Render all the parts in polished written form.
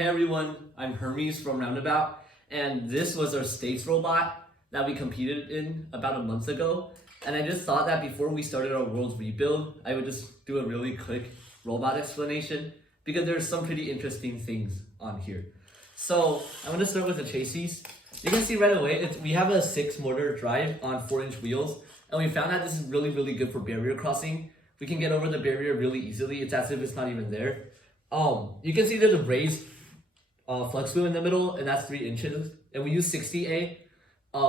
Hey everyone, I'm Hermes from Roundabout, and this was our States robot that we competed in about a month ago. And I just thought that before we started our world's rebuild, I would just do a really quick robot explanation because there's some pretty interesting things on here. So I'm gonna start with the chassis. You can see right away, we have a 6 motor drive on 4-inch wheels, and we found that this is really good for barrier crossing. We can get over the barrier really easily. It's as if it's not even there. You can see there's a raised flex wheel in the middle, and that's 3 inches. And we use 60A.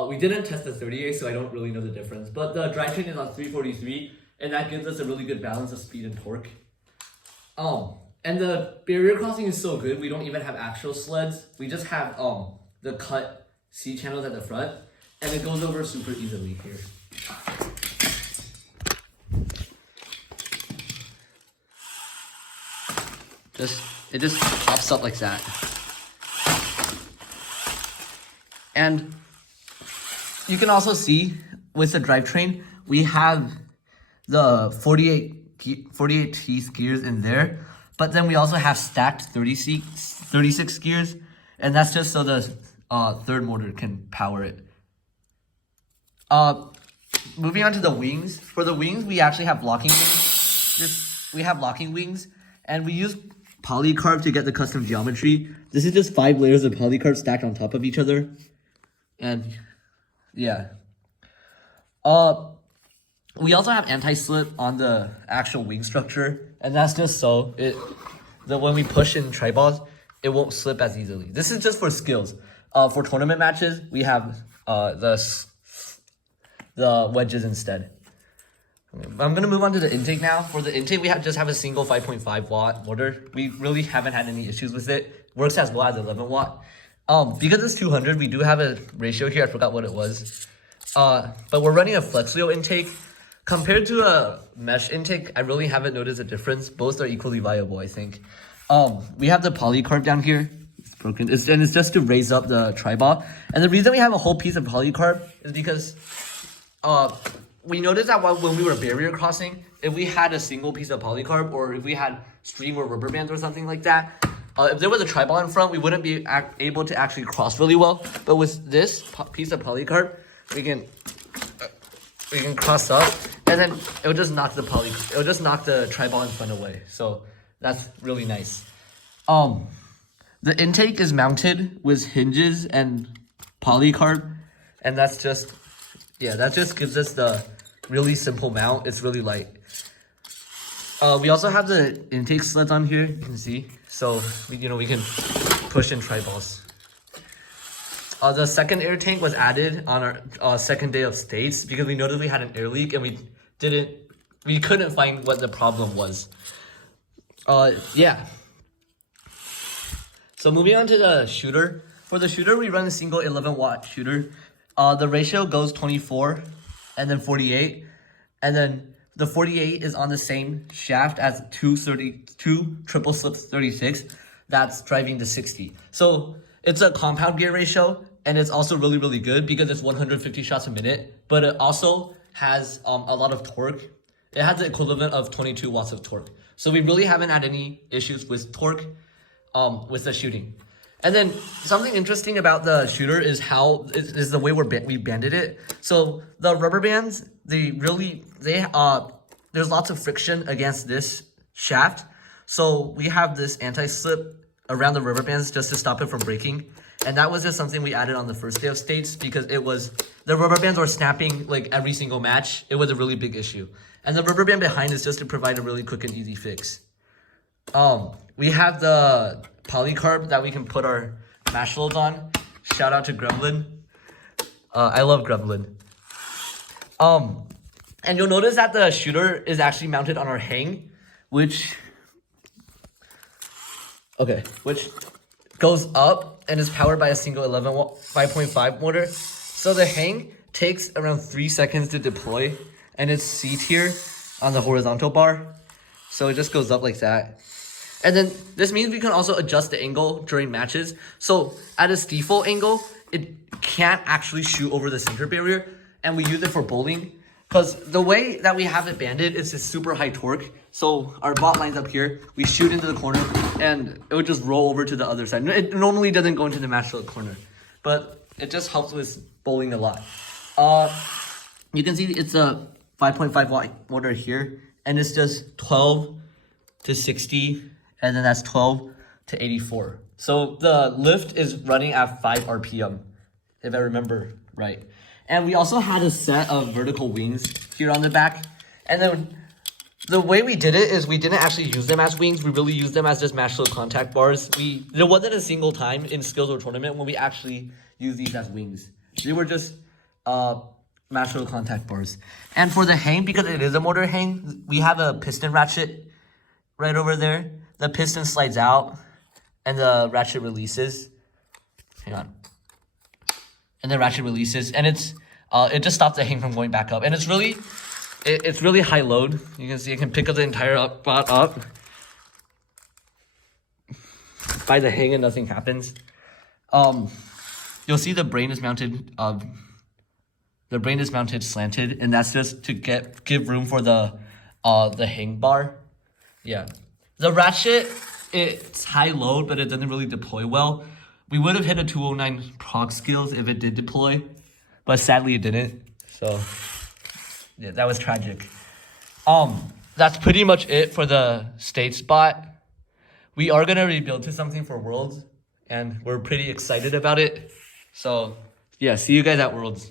We didn't test the 30A, so I don't really know the difference. But the drivetrain is on 343, and that gives us a really good balance of speed and torque. And the barrier crossing is so good, we don't even have actual sleds. We just have the cut C channels at the front, and it goes over super easily here. It just pops up like that. And you can also see with the drivetrain, we have the 48 teeth gears in there, but then we also have stacked 36 gears, and that's just so the third motor can power it. Moving on to the wings. For the wings, we actually have locking wings. We have locking wings, and we use polycarb to get the custom geometry. This is just 5 layers of polycarb stacked on top of each other. And yeah. We also have anti-slip on the actual wing structure, and that's just so when we push in tri-balls, it won't slip as easily. This is just for skills. For tournament matches, we have the wedges instead. I'm gonna move on to the intake now. For the intake, we just have a single 5.5 watt motor. We really haven't had any issues with it. Works as well as 11 watt. Because it's 200, we do have a ratio here. I forgot what it was. But we're running a flex wheel intake. Compared to a mesh intake, I really haven't noticed a difference. Both are equally viable, I think. We have the polycarb down here. It's broken. And it's just to raise up the tri-ball. And the reason we have a whole piece of polycarb is because we noticed that when we were barrier crossing, if we had a single piece of polycarb, or if we had stream or rubber bands or something like that, if there was a tri-ball in front, we wouldn't be able to actually cross really well. But with this piece of polycarb, we can cross up, and then it will just knock the tri-ball in front away. So that's really nice. The intake is mounted with hinges and polycarb, and that just gives us the really simple mount. It's really light. We also have the intake sleds on here, you can see. So we can push in tri-balls. The second air tank was added on our second day of States because we noticed we had an air leak and we couldn't find what the problem was. Yeah. So moving on to the shooter. For the shooter, we run a single 11 watt shooter. The ratio goes 24 and then 48, and then the 48 is on the same shaft as 2 triple slip 36 that's driving to 60. So it's a compound gear ratio, and it's also really good because it's 150 shots a minute, but it also has a lot of torque. It has the equivalent of 22 watts of torque. So we really haven't had any issues with torque with the shooting. And then something interesting about the shooter is the way we banded it. So the rubber bands, there's lots of friction against this shaft. So we have this anti-slip around the rubber bands just to stop it from breaking. And that was just something we added on the first day of States because the rubber bands were snapping like every single match. It was a really big issue. And the rubber band behind is just to provide a really quick and easy fix. We have the polycarb that we can put our mash loads on. Shout out to Gremlin. I love Gremlin. And you'll notice that the shooter is actually mounted on our hang, which goes up and is powered by a single 11 watt 5.5 motor. So the hang takes around 3 seconds to deploy, and it's C tier on the horizontal bar. So it just goes up like that. And then this means we can also adjust the angle during matches. So at a stifle angle, it can't actually shoot over the center barrier, and we use it for bowling. Because the way that we have it banded is this super high torque. So our bot lines up here, we shoot into the corner and it would just roll over to the other side. It normally doesn't go into the match slope corner, but it just helps with bowling a lot. You can see it's a 5.5 watt motor here, and it's just 12 to 60, and then that's 12 to 84. So the lift is running at 5 RPM, if I remember right. And we also had a set of vertical wings here on the back. And then the way we did it is we didn't actually use them as wings. We really used them as just match slope contact bars. There wasn't a single time in skills or tournament when we actually used these as wings. They were just match slope contact bars. And for the hang, because it is a motor hang, we have a piston ratchet right over there. The piston slides out and the ratchet releases. Hang on. And the ratchet releases, and it just stops the hang from going back up. And it's really high load. You can see it can pick up the entire bot up by the hang and nothing happens. You'll see the brain is mounted. The brain is mounted slanted, and that's just to give room for the hang bar. Yeah, the ratchet, it's high load, but it doesn't really deploy well. We would have hit a 209 prog skills if it did deploy, but sadly it didn't. So yeah, that was tragic. That's pretty much it for the state spot. We are gonna rebuild to something for Worlds, and we're pretty excited about it. So yeah, see you guys at Worlds.